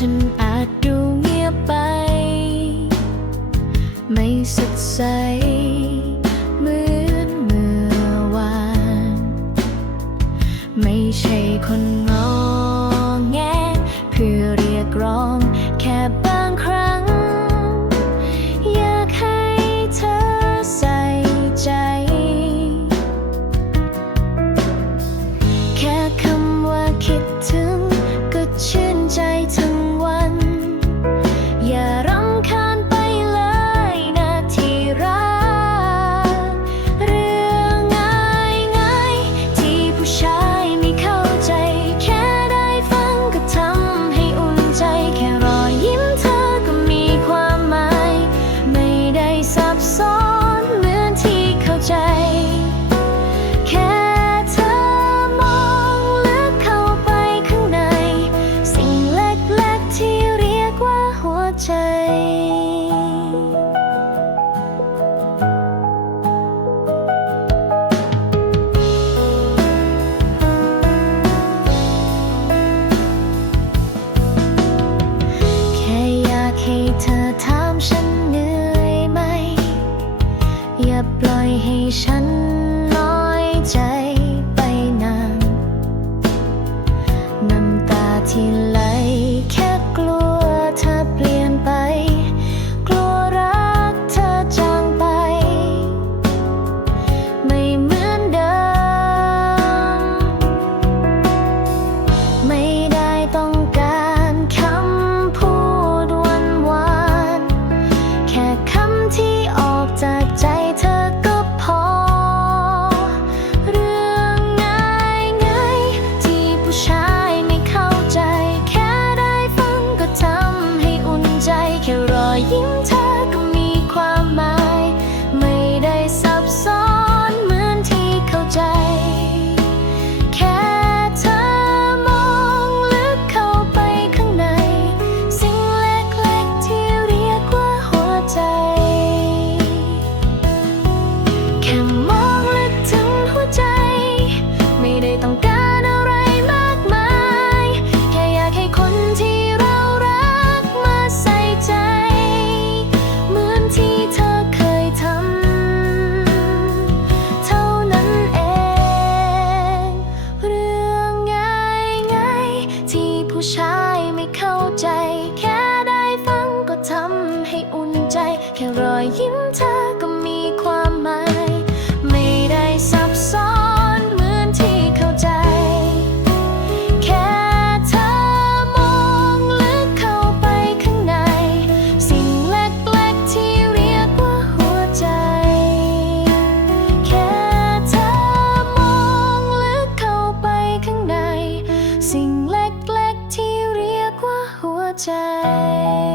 ฉันอาจดูเงียบไป ไม่สดใสเหมือนเมื่อวาน ไม่ใช่คน ให้เธอถามฉันเหนื่อยไหม อย่าปล่อยให้ฉัน come. 爱。